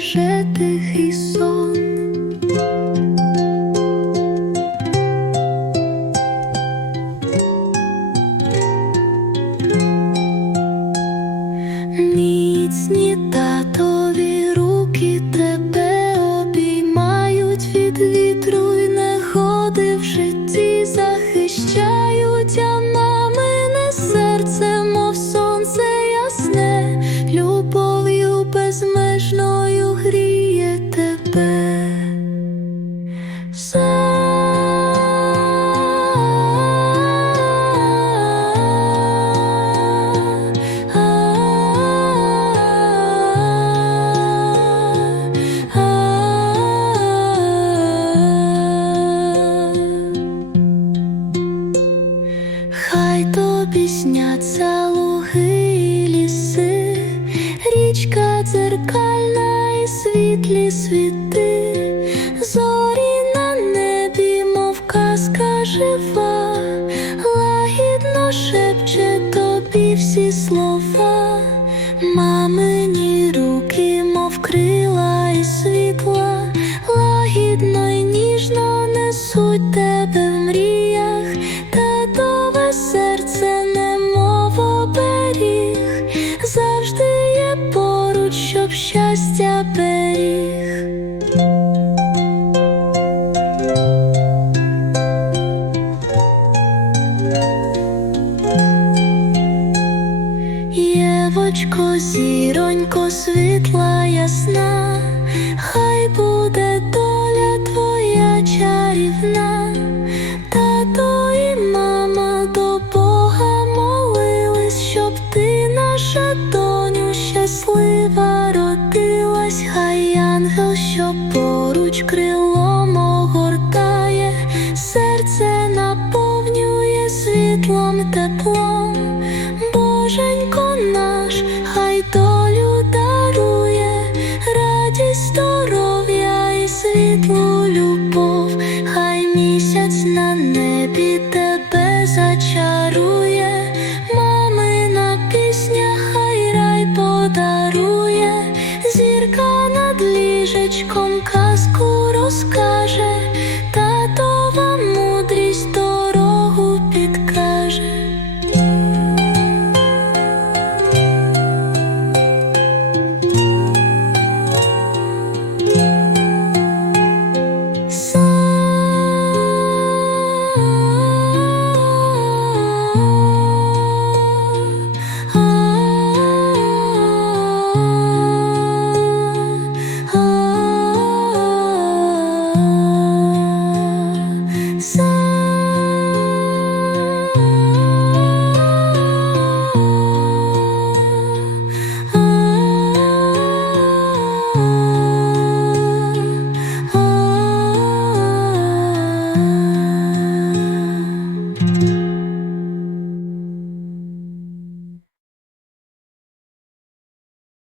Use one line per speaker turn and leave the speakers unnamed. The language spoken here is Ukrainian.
береже тихий сон. Міцні татові руки тебе обіймають від вітру й негоди в житті захищають, а на мене серце, мов сонце ясне, любов'ю без мене. Річка дзеркальна і світлі світи, зорі на небі, мов казка жива, лагідно шепче тобі всі слова, мамині руки, мов крила і світла, лагідно й ніжно несуть тебе щоб щастя беріг. Євочко, зіронько, світла ясна, хай буде доля твоя чарівна, народилась, хай ангел, що поруч крилом огортає, серце наповнює світлом, теплом, Боженько наш, хай долю дарує, радість здоров'я і світлу любов. con casco roscado.